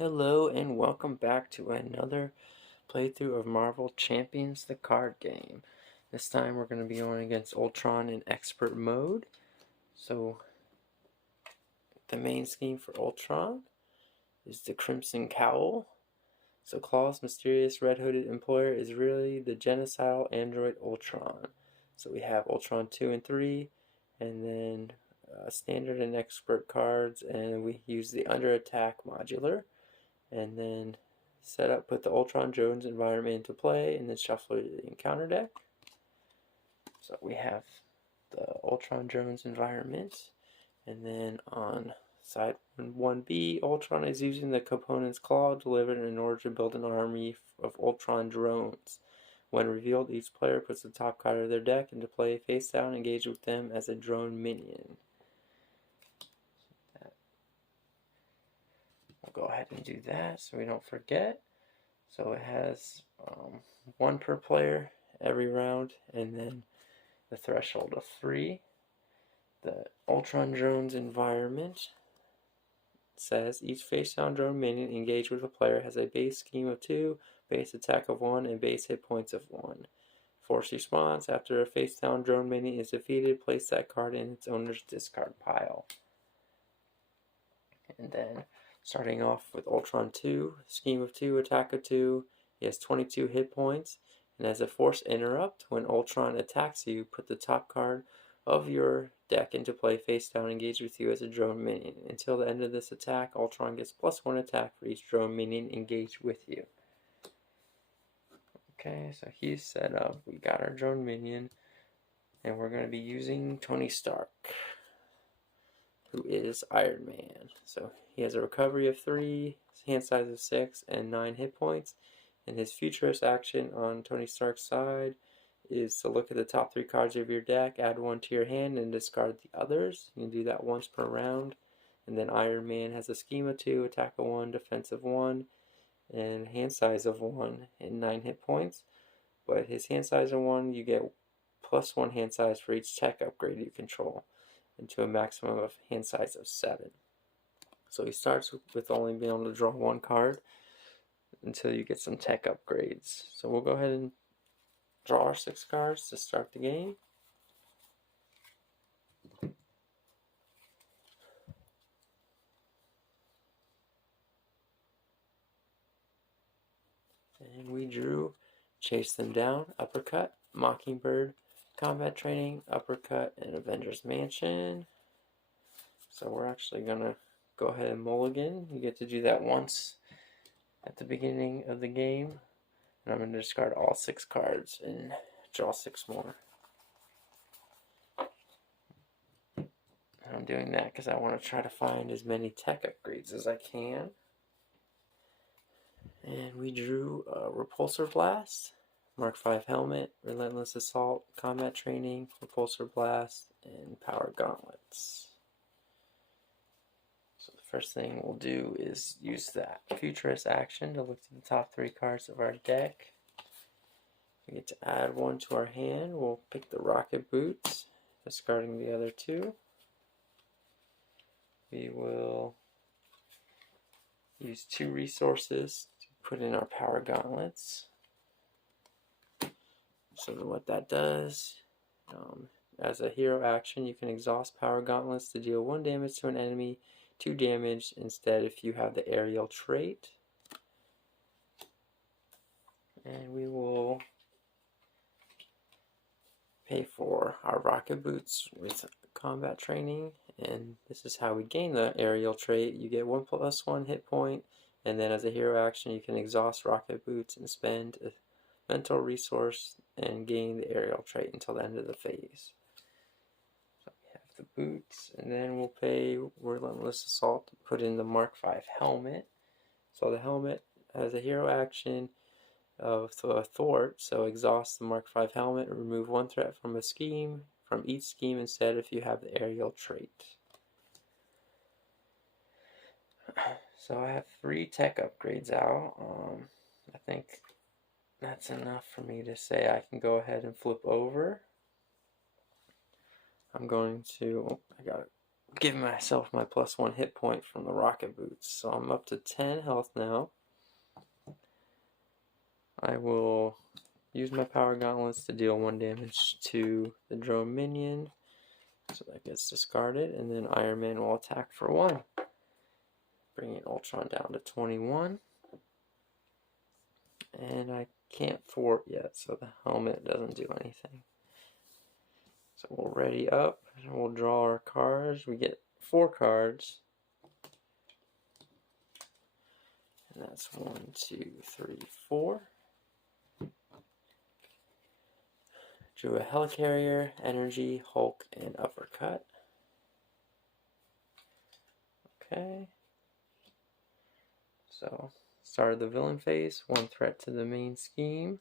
Hello and welcome back to another playthrough of Marvel Champions the card game. This time we're going to be going against Ultron in expert mode. So the main scheme for Ultron is the Crimson Cowl. So Claw's mysterious red-hooded employer is really the genocidal android Ultron. So we have Ultron 2 and 3 and then standard and expert cards, and we use the under attack modular. And then put the Ultron Jones environment into play, and then shuffle the encounter deck. So we have the Ultron Jones environment, and then on side 1B, Ultron is using the component's claw delivered in order to build an army of Ultron drones. When revealed, each player puts the top card of their deck into play face down and engage with them as a drone minion. We'll go ahead and do that so we don't forget. So it has one per player every round, and then the threshold of 3. The Ultron Drones environment says each face-down drone minion engaged with a player has a base scheme of 2, base attack of 1, and base hit points of 1. Force response: after a face-down drone minion is defeated, place that card in its owner's discard pile. And then starting off with Ultron 2, scheme of 2, attack of 2. He has 22 hit points, and as a force interrupt, when Ultron attacks you, put the top card of your deck into play face down, engaged with you as a drone minion. Until the end of this attack, Ultron gets +1 attack for each drone minion engaged with you. Okay, so he's set up. We got our drone minion, and we're going to be using Tony Stark, who is Iron Man. So he has a recovery of 3, hand size of 6, and 9 hit points. And his futurist action on Tony Stark's side is to look at the top 3 cards of your deck, add 1 to your hand, and discard the others. You can do that once per round. And then Iron Man has a scheme of 2, attack of 1, defense of 1, and hand size of 1, and 9 hit points. But his hand size of 1, you get +1 hand size for each tech upgrade you control, into a maximum of hand size of 7. So he starts with only being able to draw 1 card until you get some tech upgrades. So we'll go ahead and draw our 6 cards to start the game. And we drew Chase Them Down, Uppercut, Mockingbird, Combat Training, Uppercut, and Avengers Mansion. So we're actually going to go ahead and mulligan. You get to do that once at the beginning of the game. And I'm going to discard all 6 cards and draw 6 more. And I'm doing that because I want to try to find as many tech upgrades as I can. And we drew Repulsor Blast, Mark 5 Helmet, Relentless Assault, Combat Training, Repulsor Blast, and Power Gauntlets. So the first thing we'll do is use that futurist action to look at the top 3 cards of our deck. We get to add 1 to our hand. We'll pick the Rocket Boots, discarding the other 2. We will use 2 resources to put in our Power Gauntlets. So what that does, as a hero action, you can exhaust Power Gauntlets to deal 1 damage to an enemy, 2 damage instead if you have the aerial trait. And we will pay for our Rocket Boots with Combat Training, and this is how we gain the aerial trait. You get 1 + 1 hit point, and then as a hero action you can exhaust Rocket Boots and spend a mental resource and gain the aerial trait until the end of the phase. So we have the boots, and then we'll pay Relentless Assault to put in the Mark 5 helmet. So the helmet has a hero action of a thwart, so exhaust the Mark 5 helmet and remove 1 threat from a scheme, from each scheme instead if you have the aerial trait. So I have 3 tech upgrades out. I think that's enough for me to say I can go ahead and flip over. I'm going to, I got giving myself my +1 hit point from the rocket boots. So I'm up to 10 health now. I will use my power gauntlets to deal 1 damage to the drone minion. So that gets discarded, and then Iron Man will attack for 1. Bringing Ultron down to 21. And I can't fort yet, so the helmet doesn't do anything. So we'll ready up, and we'll draw our cards. We get 4 cards. And that's 1, 2, 3, 4. Drew a Helicarrier, Energy, Hulk, and Uppercut. Okay. So, started the villain phase, 1 threat to the main scheme.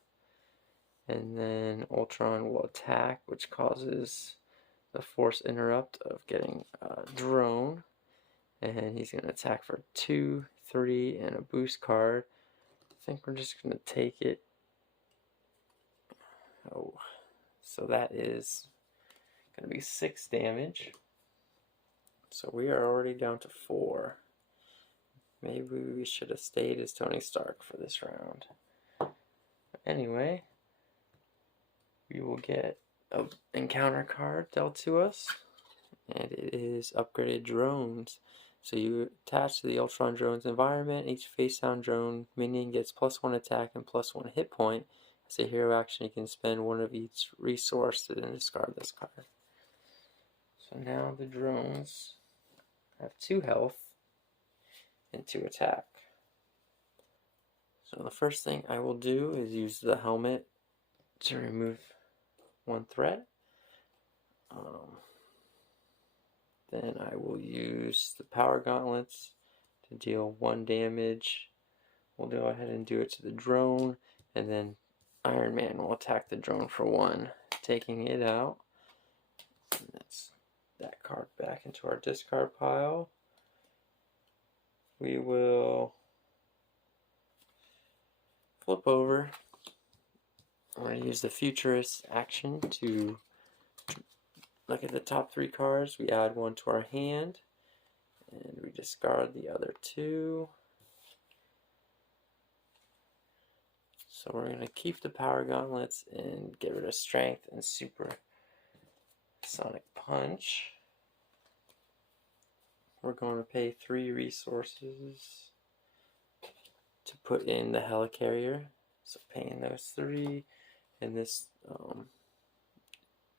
And then Ultron will attack, which causes the force interrupt of getting a drone. And he's going to attack for 2, 3, and a boost card. I think we're just going to take it. Oh, so that is going to be 6 damage. So we are already down to 4. Maybe we should have stayed as Tony Stark for this round. But anyway, we will get an encounter card dealt to us. And it is upgraded drones. So you attach to the Ultron drone's environment. Each face-down drone minion gets +1 attack and +1 hit point. As a hero action, you can spend 1 of each resource to then discard this card. So now the drones have 2 health and 2 attack. So the first thing I will do is use the helmet to remove 1 threat. Then I will use the power gauntlets to deal 1 damage. We'll go ahead and do it to the drone, and then Iron Man will attack the drone for 1, taking it out. And that's that card back into our discard pile. We will flip over. I'm going to use the Futurist action to look at the top 3 cards. We add 1 to our hand, and we discard the other 2. So we're going to keep the power gauntlets and get rid of strength and super sonic punch. We're going to pay 3 resources to put in the Helicarrier. So paying those 3, and this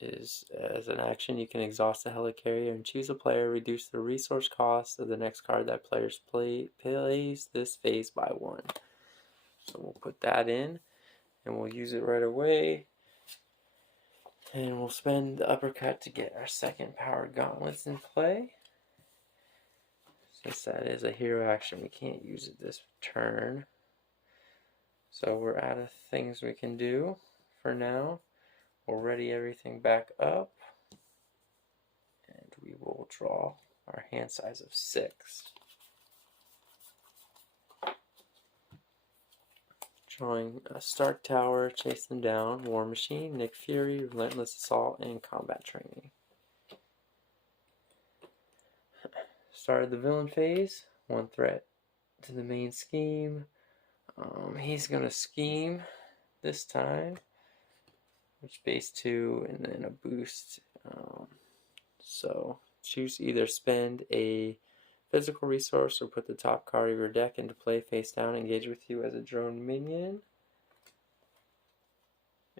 is as an action you can exhaust the Helicarrier and choose a player, reduce the resource cost of the next card that players plays this phase by 1. So we'll put that in, and we'll use it right away. And we'll spend the uppercut to get our second power gauntlets in play. Since that is a hero action, we can't use it this turn. So we're out of things we can do for now. We'll ready everything back up. And we will draw our hand size of 6. Drawing a Stark Tower, Chase Them Down, War Machine, Nick Fury, Relentless Assault, and Combat Training. Started the villain phase, 1 threat to the main scheme. He's going to scheme this time, which base 2 and then a boost. So choose either spend a physical resource or put the top card of your deck into play face down, engage with you as a drone minion.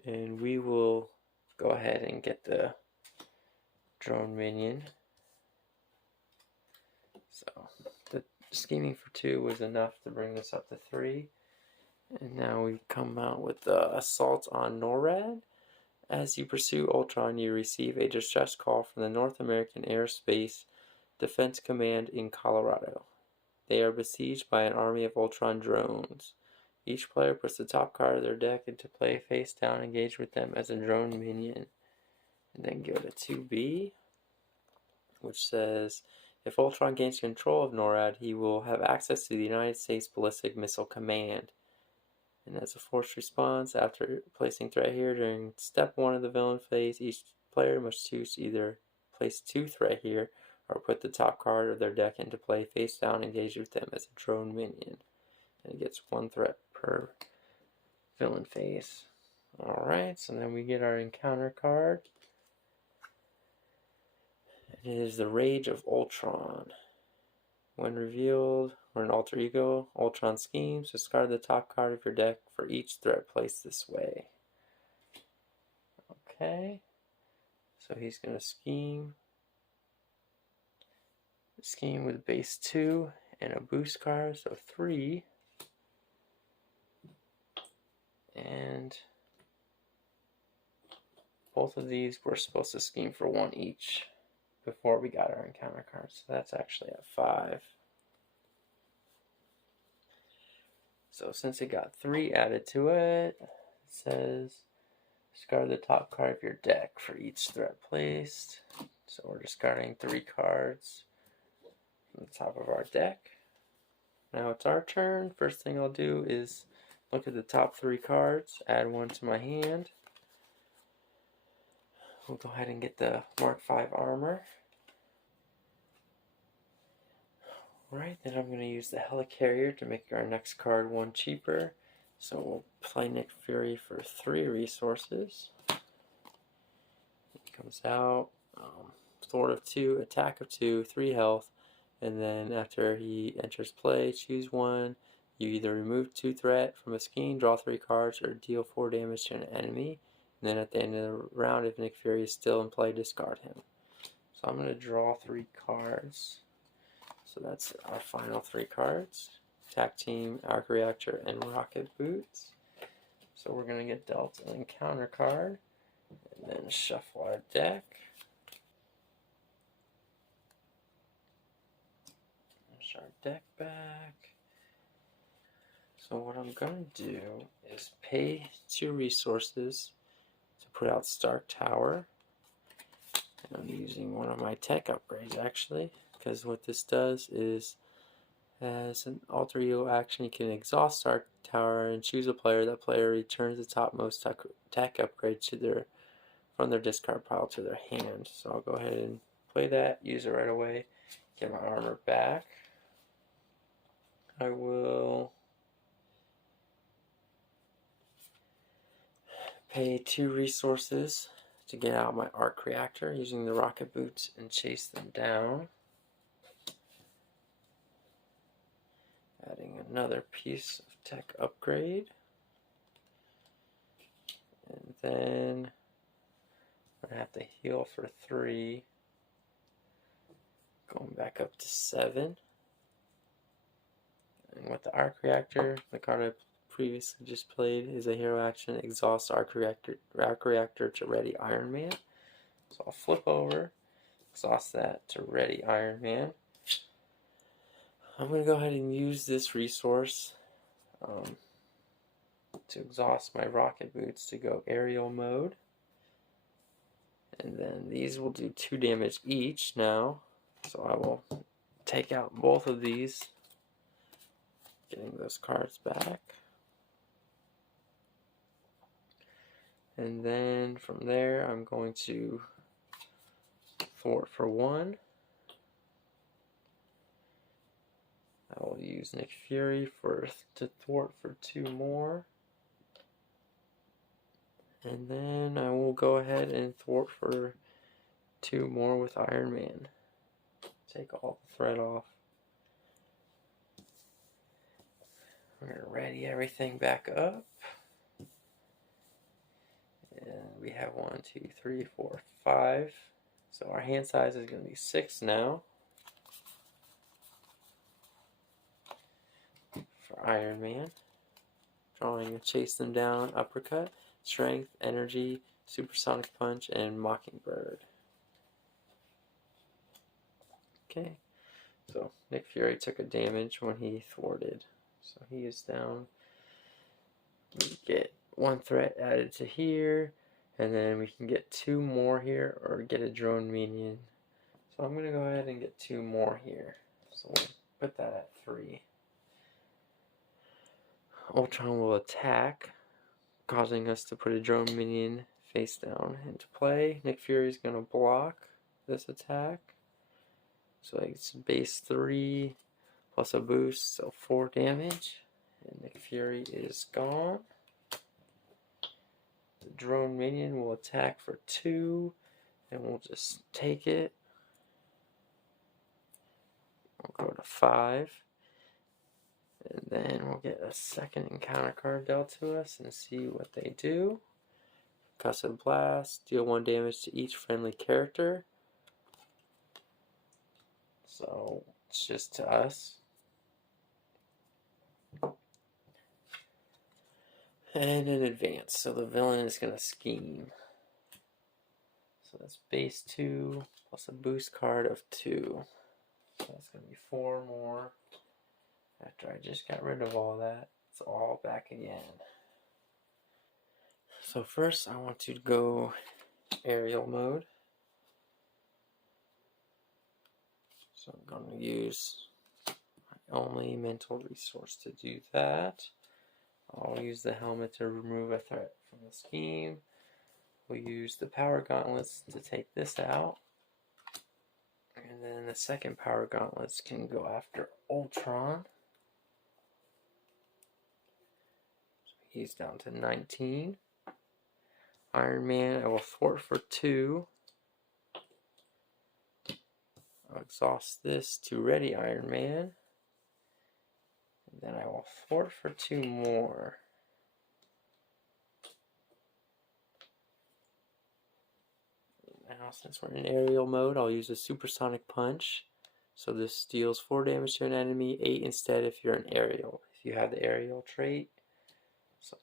And we will go ahead and get the drone minion. So the scheming for 2 was enough to bring this up to 3. And now we come out with the assault on NORAD. As you pursue Ultron, you receive a distress call from the North American Aerospace Defense Command in Colorado. They are besieged by an army of Ultron drones. Each player puts the top card of their deck into play face down, engage with them as a drone minion. And then go to 2B, which says, if Ultron gains control of NORAD, he will have access to the United States Ballistic Missile Command. And as a forced response, after placing threat here during step 1 of the villain phase, each player must choose to either place 2 threat here or put the top card of their deck into play face down, engage with them as a drone minion. And it gets 1 threat per villain phase. Alright, so then we get our encounter card. It is the Rage of Ultron. When revealed, or an alter ego, Ultron schemes, discard the top card of your deck for each threat placed this way. Okay, so he's going to scheme with base 2 and a boost card, so 3. And both of these were supposed to scheme for 1 each before we got our encounter cards. So that's actually at 5. So since it got 3 added to it, it says discard the top card of your deck for each threat placed. So we're discarding 3 cards from the top of our deck. Now it's our turn. First thing I'll do is look at the top 3 cards, add 1 to my hand. We'll go ahead and get the Mark V armor. Alright, then I'm going to use the Helicarrier to make our next card 1 cheaper. So we'll play Nick Fury for 3 resources. He comes out, Sword of 2, Attack of 2, 3 health, and then after he enters play, choose 1. You either remove 2 threat from a scheme, draw 3 cards, or deal 4 damage to an enemy. And then at the end of the round, if Nick Fury is still in play, discard him. So I'm going to draw 3 cards. So that's our final 3 cards. Attack Team, Arc Reactor, and Rocket Boots. So we're going to get dealt an encounter card. And then shuffle our deck. Push our deck back. So what I'm going to do is pay 2 resources to put out Stark Tower. And I'm using one of my tech upgrades actually, because what this does is, as an alter ego action, you can exhaust Stark Tower and choose a player. That player returns the topmost tech upgrade from their discard pile to their hand. So I'll go ahead and play that, use it right away, get my armor back. I will pay 2 resources to get out my Arc Reactor using the Rocket Boots and chase them down. Adding another piece of tech upgrade. And then I'm going to have to heal for 3. Going back up to 7. And with the Arc Reactor, the card I previously just played is a hero action, exhaust Arc Reactor to ready Iron Man. So I'll flip over, exhaust that to ready Iron Man. I'm going to go ahead and use this resource to exhaust my Rocket Boots to go aerial mode. And then these will do 2 damage each now. So I will take out both of these, getting those cards back. And then from there I'm going to thwart for 1. I will use Nick Fury to thwart for 2 more. And then I will go ahead and thwart for 2 more with Iron Man. Take all the threat off. We're going to ready everything back up. And we have 1, 2, 3, 4, 5. So our hand size is going to be 6 now. For Iron Man. Drawing a Chase Them Down, Uppercut, Strength, Energy, Supersonic Punch, and Mockingbird. Okay, so Nick Fury took a damage when he thwarted. So he is down. We get 1 threat added to here, and then we can get 2 more here or get a drone minion. So I'm going to go ahead and get 2 more here. So we'll put that at 3. Ultron will attack, causing us to put a drone minion face down into play. Nick Fury is going to block this attack. So it's base 3 plus a boost, so 4 damage. And Nick Fury is gone. The drone minion will attack for 2, and we'll just take it. We'll go to 5. And then we'll get a second encounter card dealt to us and see what they do. Concussive Blast, deal 1 damage to each friendly character. So it's just to us. And in advance, so the villain is going to scheme. So that's base 2 plus a boost card of 2. So that's going to be 4 more. After I just got rid of all that, it's all back again. So first I want to go aerial mode. So I'm going to use my only mental resource to do that. I'll use the helmet to remove a threat from the scheme. We'll use the power gauntlets to take this out. And then the second power gauntlets can go after Ultron. So he's down to 19. Iron Man, I will thwart for 2. I'll exhaust this to ready Iron Man. And then I will thwart for 2 more. Now, since we're in aerial mode, I'll use a supersonic punch. So this deals 4 damage to an enemy, 8 instead if you're an aerial, if you have the aerial trait. So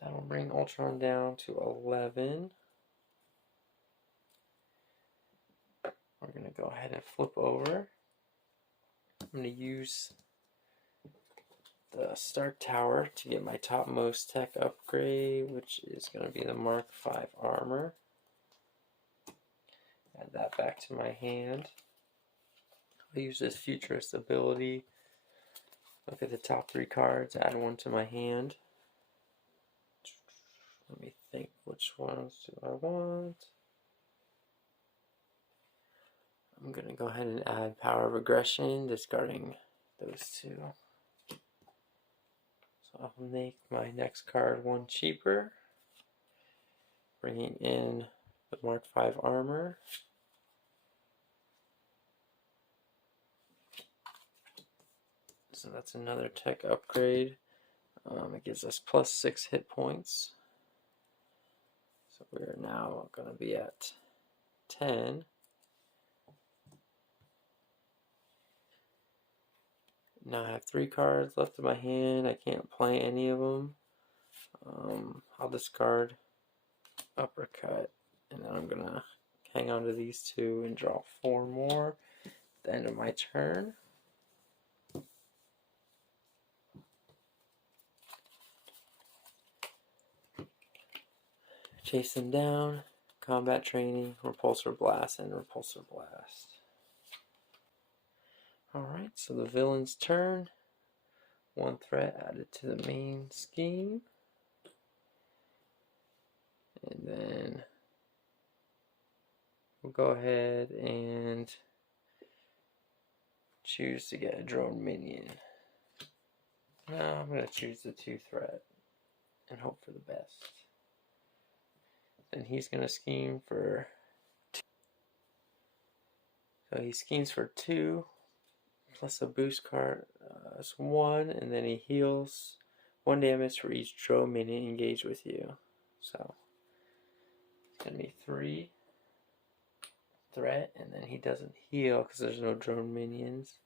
that'll bring Ultron down to 11. We're going to go ahead and flip over. I'm going to use the Stark Tower to get my topmost tech upgrade, which is going to be the Mark V armor. Add that back to my hand. I'll use this futurist ability. Look at the top 3 cards, add 1 to my hand. Let me think, which ones do I want? I'm going to go ahead and add Power of Aggression, discarding those 2. So I'll make my next card 1 cheaper, bringing in the Mark V armor. So that's another tech upgrade. It gives us plus 6 hit points. So we're now going to be at 10. Now I have 3 cards left in my hand. I can't play any of them. I'll discard Uppercut, and then I'm going to hang on to these 2 and draw 4 more at the end of my turn. Chase them down, combat training, repulsor blast, and repulsor blast. Alright, so the villain's turn. 1 threat added to the main scheme. And then we'll go ahead and choose to get a drone minion. No, I'm going to choose the 2 threat and hope for the best. And he's going to scheme for 2. So he schemes for 2 plus a boost card. It's 1, and then he heals 1 damage for each drone minion engaged with you. So it's going to be 3 threat, and then he doesn't heal because there's no drone minions.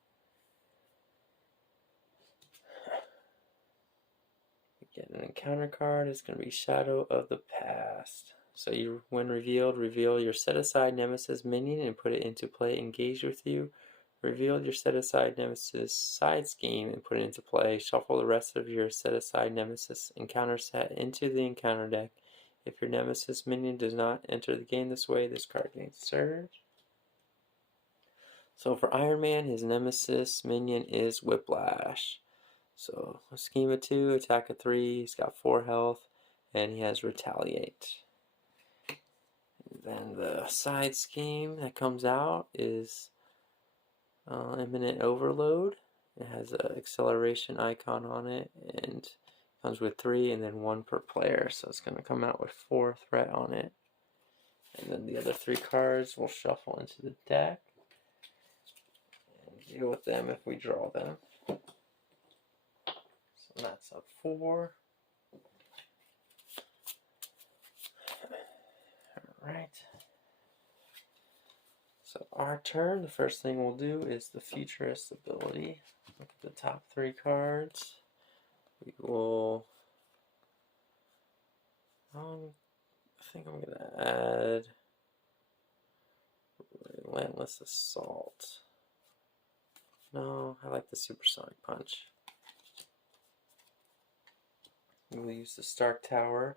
We get an encounter card. It's going to be Shadow of the Past. So you, when revealed, reveal your set-aside Nemesis minion and put it into play engaged with you. Reveal your set-aside Nemesis side scheme and put it into play. Shuffle the rest of your set-aside Nemesis encounter set into the encounter deck. If your Nemesis minion does not enter the game this way, this card gains Surge. So for Iron Man, his Nemesis minion is Whiplash. So a scheme of 2, attack of 3, he's got 4 health, and he has Retaliate. And then the side scheme that comes out is Imminent Overload. It has an acceleration icon on it, and comes with 3 and then 1 per player, so it's going to come out with 4 threat on it. And then the other 3 cards will shuffle into the deck and deal with them if we draw them. So that's a 4. Alright. So our turn, the first thing we'll do is the Futurist ability. Look at the top 3 cards. We will, I think I'm going to add Relentless Assault. No, I like the Supersonic Punch. We'll use the Stark Tower.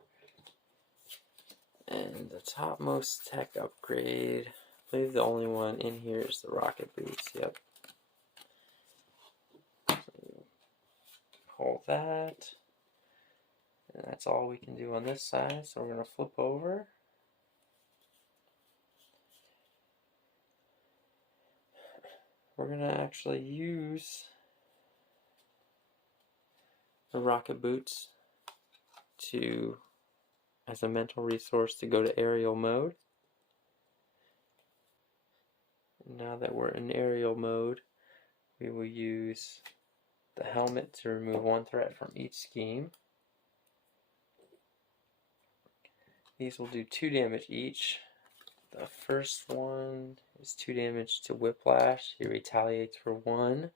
And the topmost tech upgrade, I believe the only one in here is the Rocket Boots, yep. Pull that. And that's all we can do on this side, so we're going to flip over. We're going to actually use the Rocket Boots as a mental resource to go to aerial mode. Now that we're in aerial mode, we will use the helmet to remove 1 threat from each scheme. These will do 2 damage each. The first one is 2 damage to Whiplash. He retaliates for 1.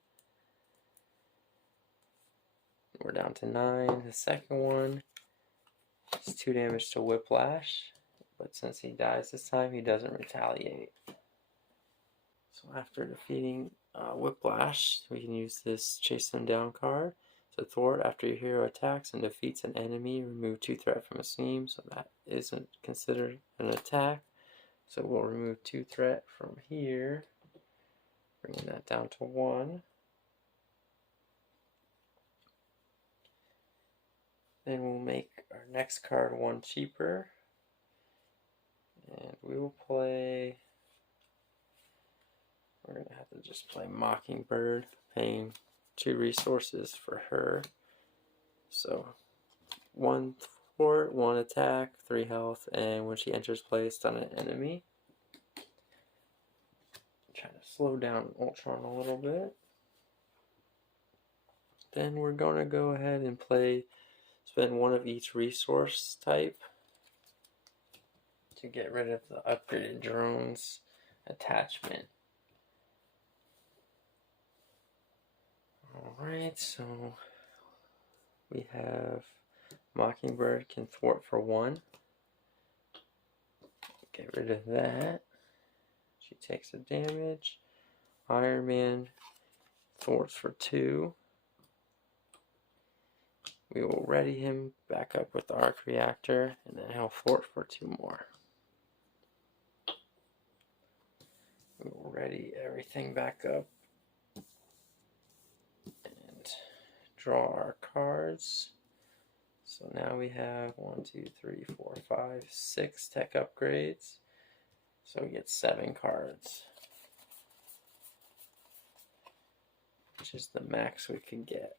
We're down to 9. The second one is 2 damage to Whiplash, but since he dies this time, he doesn't retaliate. So after defeating Whiplash, we can use this Chase Them Down card. So thwart, after your hero attacks and defeats an enemy, remove 2 threat from a scheme, so that isn't considered an attack. So we'll remove 2 threat from here, bringing that down to 1. Then we'll make our next card 1 cheaper, and we will play, we're going to have to just play Mockingbird, paying 2 resources for her. So 1 thwart, 1 attack, 3 health, and when she enters play, stun an enemy. I'm trying to slow down Ultron a little bit. Then we're going to go ahead and spend 1 of each resource type to get rid of the upgraded drones attachment. Alright, so we have Mockingbird can thwart for 1. Get rid of that. She takes a damage. Iron Man thwarts for 2. We will ready him back up with the arc reactor, and then he'll thwart for 2 more. We will ready everything back up and draw our cards. So now we have 1, 2, 3, 4, 5, 6 tech upgrades. So we get 7 cards, which is the max we can get.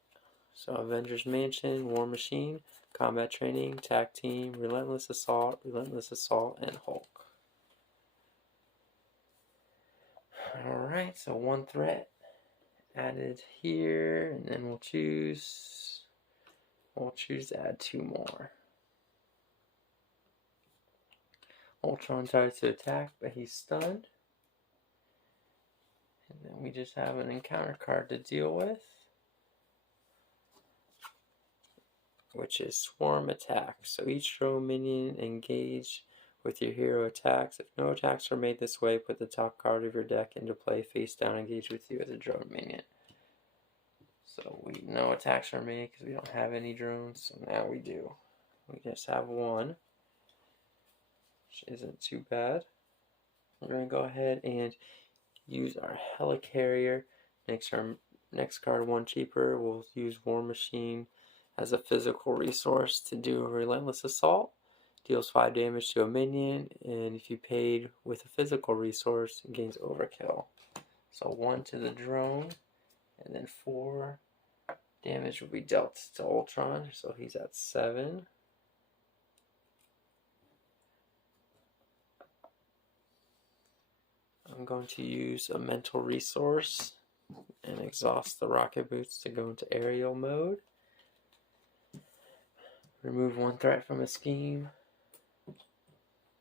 So Avengers Mansion, War Machine, Combat Training, Tag Team, Relentless Assault, and Hulk. Alright, so 1 threat added here, and then we'll choose to add 2 more. Ultron tries to attack, but he's stunned. And then we just have an encounter card to deal with, which is Swarm Attack. So each drone minion engage with your hero attacks. If no attacks are made this way, put the top card of your deck into play face down, engage with you as a drone minion. So no attacks are made because we don't have any drones, so now we do. We just have 1, which isn't too bad. We're going to go ahead and use our Helicarrier. Makes our next card 1 cheaper. We'll use War Machine as a physical resource to do a Relentless Assault. Deals 5 damage to a minion, and if you paid with a physical resource, it gains Overkill. So 1 to the drone, and then 4 damage will be dealt to Ultron, so he's at 7. I'm going to use a mental resource and exhaust the rocket boots to go into aerial mode. Remove 1 threat from a scheme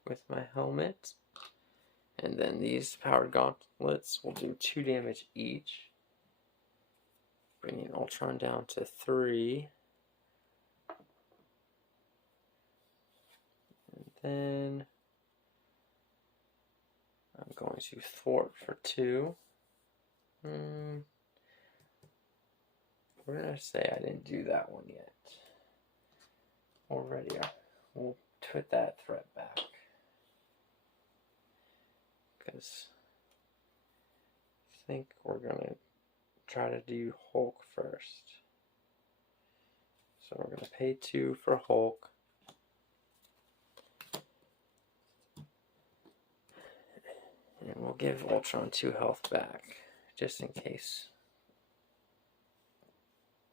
with my helmet. And then these powered gauntlets will do 2 damage each, bringing Ultron down to 3. And then I'm going to thwart for 2. We're going to say I didn't do that one yet. Already, we'll put that threat back. Because I think we're going to try to do Hulk first. So we're going to pay 2 for Hulk. And we'll give Ultron 2 health back, just in case.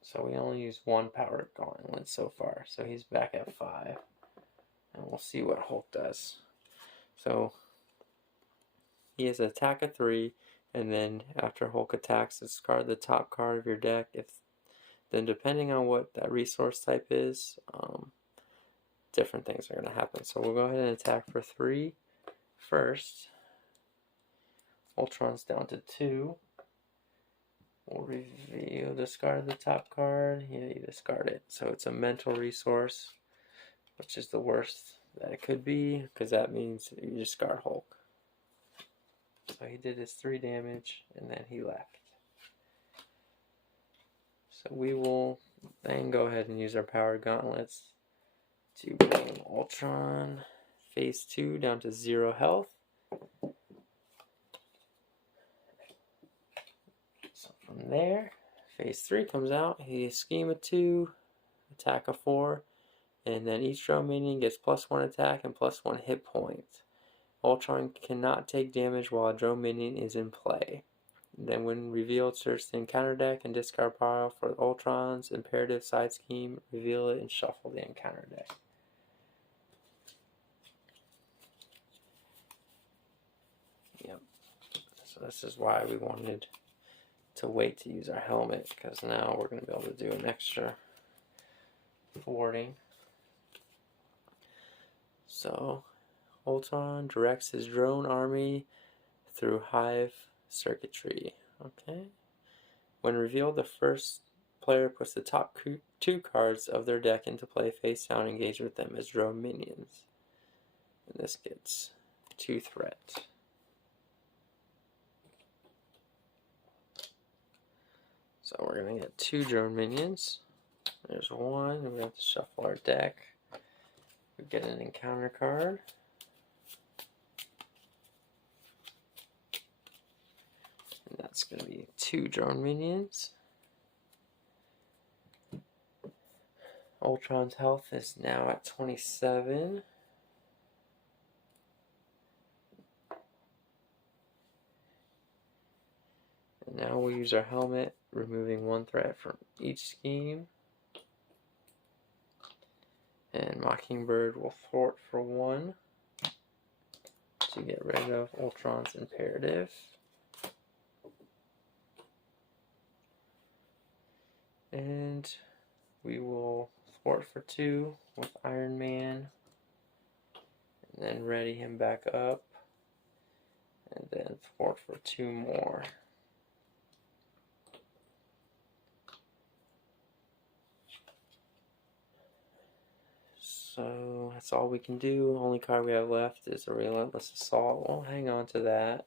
So we only used 1 powered gauntlet so far, so he's back at 5. And we'll see what Hulk does. So he has an attack of 3, and then after Hulk attacks, discard the top card of your deck. Then depending on what that resource type is, different things are going to happen. So we'll go ahead and attack for 3 first. Ultron's down to 2. We'll reveal, discard the top card. Yeah, you discard it. So it's a mental resource, which is the worst that it could be, because that means you discard Hulk. So he did his 3 damage, and then he left. So we will then go ahead and use our powered gauntlets to bring Ultron phase 2 down to 0 health. So from there, phase 3 comes out. He scheme of 2, attack of 4, and then each drone minion gets +1 attack and +1 hit point. Ultron cannot take damage while a drone minion is in play. Then when revealed, search the encounter deck and discard pile for Ultron's imperative side scheme, reveal it, and shuffle the encounter deck. Yep. So this is why we wanted to wait to use our helmet, because now we're going to be able to do an extra thwarting. So Ultron directs his drone army through hive circuitry. Okay. When revealed, the first player puts the top 2 cards of their deck into play face down, engage with them as drone minions. And this gets 2 threat. So we're going to get 2 drone minions. There's 1. We have to shuffle our deck. We get an encounter card. And that's going to be 2 drone minions. Ultron's health is now at 27. And now we'll use our helmet, removing 1 threat from each scheme. And Mockingbird will thwart for 1 to get rid of Ultron's imperative. And we will thwart for 2 with Iron Man, and then ready him back up, and then thwart for 2 more. So that's all we can do. Only card we have left is a Relentless Assault. We'll hang on to that.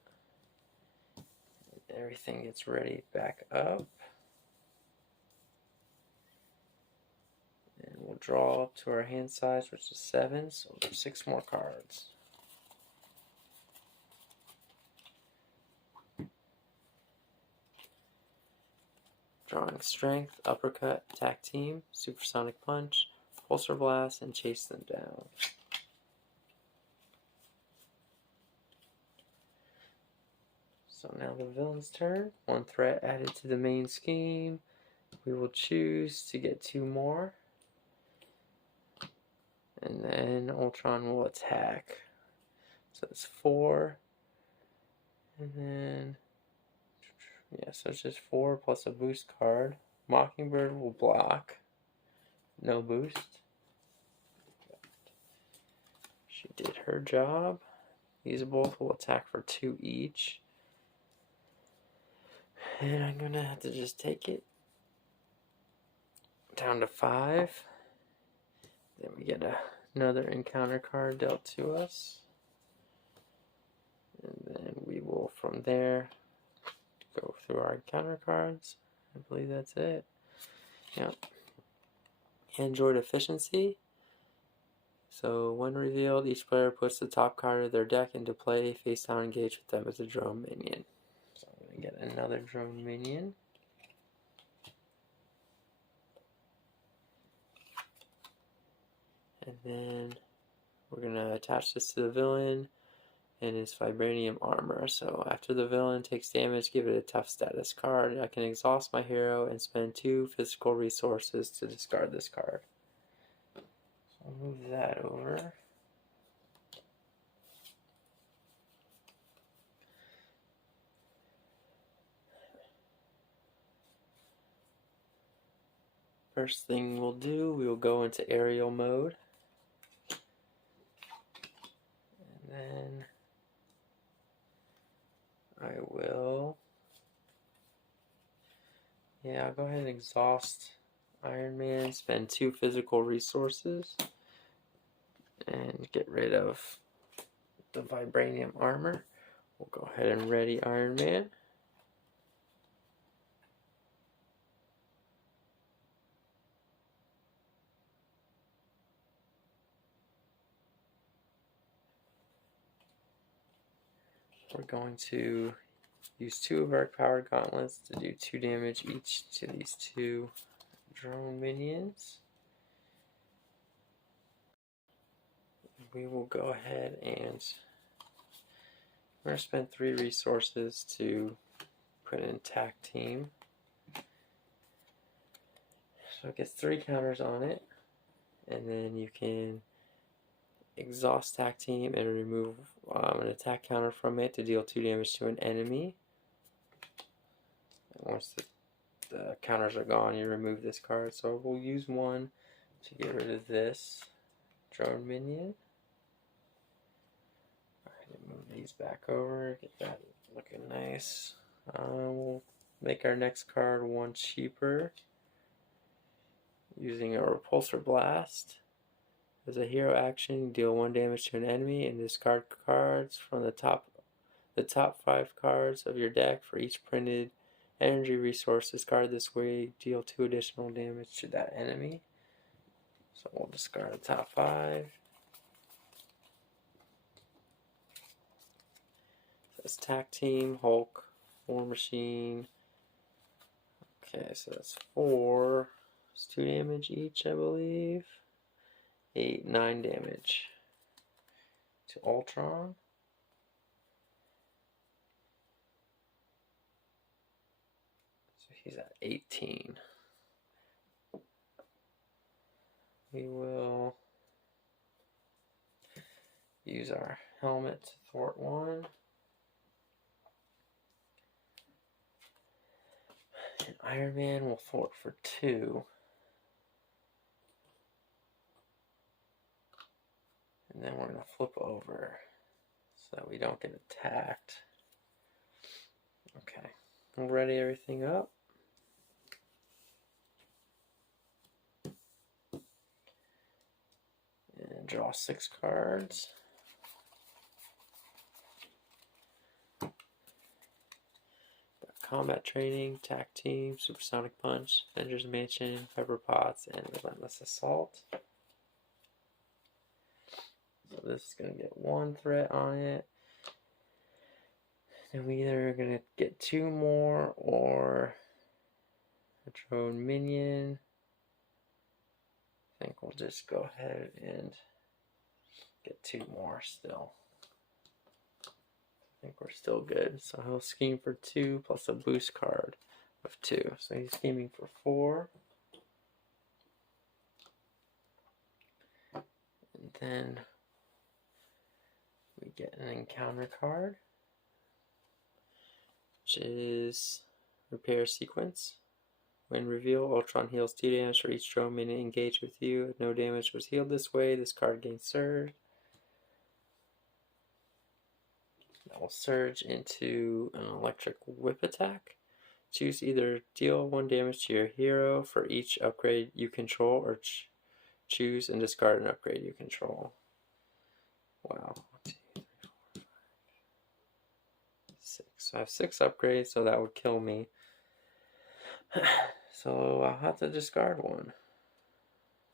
Everything gets ready back up. And we'll draw to our hand size, which is 7, so there's 6 more cards. Drawing Strength, Uppercut, Attack Team, Supersonic Punch, Pulsar Blast, and Chase them down. So now the villain's turn. One threat added to the main scheme. We will choose to get 2 more. And then Ultron will attack. So it's 4. And then, yeah, so it's just 4 plus a boost card. Mockingbird will block. No boost. She did her job. These both will attack for 2 each. And I'm going to have to just take it down to 5. Then we get another encounter card dealt to us. And then we will, from there, go through our encounter cards. I believe that's it. Yep. Android efficiency. So when revealed, each player puts the top card of their deck into play, face down, engage with them as a drone minion. So I'm going to get another drone minion. And then we're going to attach this to the villain and his vibranium armor. So after the villain takes damage, give it a tough status card. I can exhaust my hero and spend 2 physical resources to discard this card. So I'll move that over. First thing we'll do, we will go into aerial mode. And then I will, I'll go ahead and exhaust Iron Man, spend 2 physical resources, and get rid of the vibranium armor. We'll go ahead and ready Iron Man. We're going to use 2 of our power gauntlets to do 2 damage each to these 2 drone minions. We will go ahead and we're going to spend 3 resources to put in tack team. So it gets 3 counters on it, and then you can exhaust tack team and remove an attack counter from it to deal 2 damage to an enemy. And once the counters are gone, you remove this card. So we'll use 1 to get rid of this drone minion. Move these back over, get that looking nice. We'll make our next card 1 cheaper using a repulsor blast. As a hero action, deal 1 damage to an enemy and discard cards from the top 5 cards of your deck for each printed energy resource. Discard this way, deal 2 additional damage to that enemy. So we'll discard the top 5. That's Tack Team, Hulk, War Machine. Okay, so that's 4. It's 2 damage each, I believe. 8, 9 damage to Ultron. So he's at 18. We will use our helmet to thwart 1. And Iron Man will thwart for 2. And then we're going to flip over so that we don't get attacked. Okay, we'll ready everything up. And draw 6 cards. Combat Training, Tack Team, Supersonic Punch, Avengers Mansion, Pepper Potts, and Relentless Assault. So this is going to get 1 threat on it. And we either are going to get 2 more or a drone minion. I think we'll just go ahead and get 2 more still. think we're still good. So he'll scheme for 2 plus a boost card of 2. So he's scheming for 4. And then we get an encounter card, which is Repair Sequence. When revealed, Ultron heals 2 damage for each drone minion engaged with you. If no damage was healed this way, this card gains Surge. That will surge into an electric whip attack. Choose either deal 1 damage to your hero for each upgrade you control, or choose and discard an upgrade you control. Wow. 1, 2, 3, 4, 5, 6. So I have 6 upgrades, so that would kill me. So I'll have to discard one.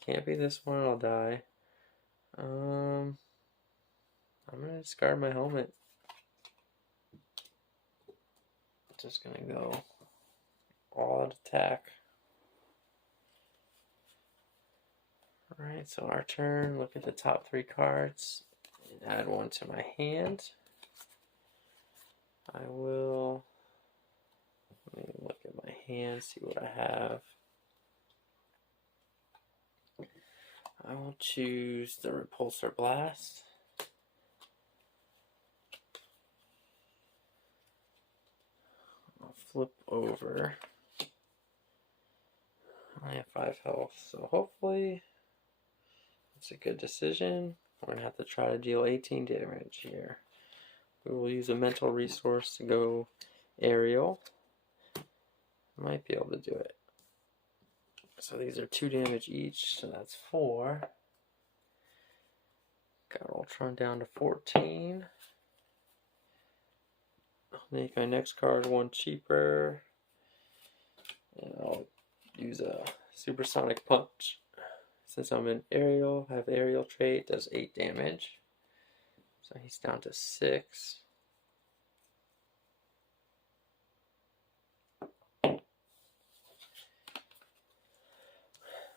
Can't be this one, I'll die. I'm gonna discard my helmet. Just gonna go all out attack. Alright, so our turn. Look at the top 3 cards and add 1 to my hand. I will, let me look at my hand, see what I have. I will choose the Repulsor Blast. I'll flip over. I have 5 health, so hopefully it's a good decision. We're going to have to try to deal 18 damage here. We will use a mental resource to go aerial. Might be able to do it. So these are 2 damage each, so that's 4. Got Ultron down to 14. I'll make my next card 1 cheaper. And I'll use a Supersonic Punch. Since I'm in aerial, I have aerial trait, does 8 damage. So he's down to 6.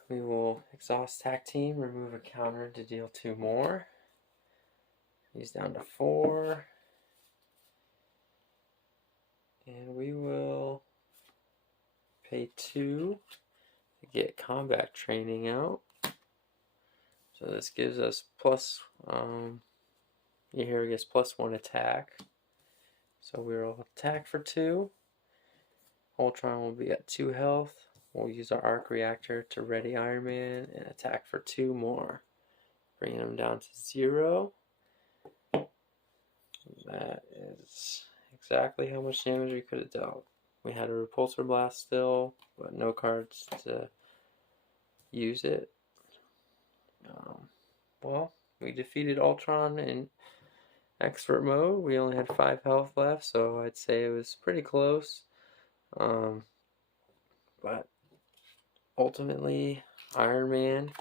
We will exhaust Tac Team, remove a counter to deal 2 more. He's down to 4. And we will pay 2 to get combat training out. So this gives us plus, your hero gets +1 attack. So we will attack for 2. Ultron will be at 2 health. We'll use our arc reactor to ready Iron Man and attack for 2 more, bringing him down to 0. That is exactly how much damage we could have dealt. We had a Repulsor Blast still, but no cards to use it. Well, we defeated Ultron in expert mode. We only had 5 health left, so I'd say it was pretty close. But ultimately, Iron Man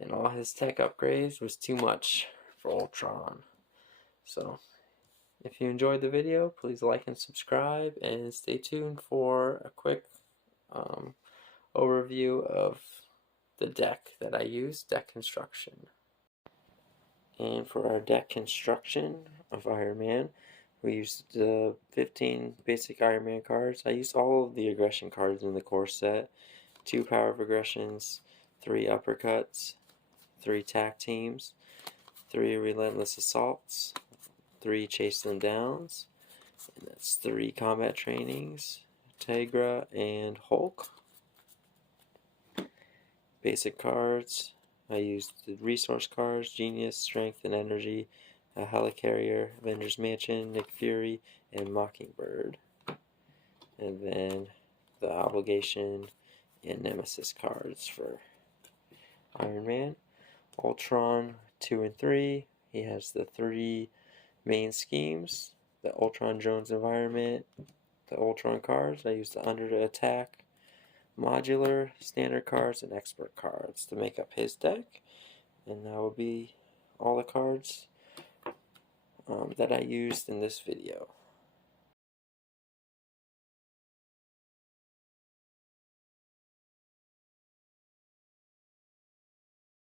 and all his tech upgrades was too much for Ultron. So, if you enjoyed the video, please like and subscribe, and stay tuned for a quick overview of the deck that I use, deck construction. And for our deck construction of Iron Man, we used the 15 basic Iron Man cards. I used all of the aggression cards in the core set. 2 power of aggressions, 3 uppercuts, 3 tac teams, 3 relentless assaults, 3 chase them downs, and that's 3 combat trainings, Tegra and Hulk. Basic cards, I used the resource cards, Genius, Strength, and Energy, a Helicarrier, Avengers Mansion, Nick Fury, and Mockingbird. And then the Obligation and Nemesis cards for Iron Man. Ultron 2 and 3, he has the 3 main schemes, the Ultron Drones environment, the Ultron cards. I used the Under the Attack, Modular, Standard cards, and Expert cards to make up his deck. And that will be all the cards that I used in this video.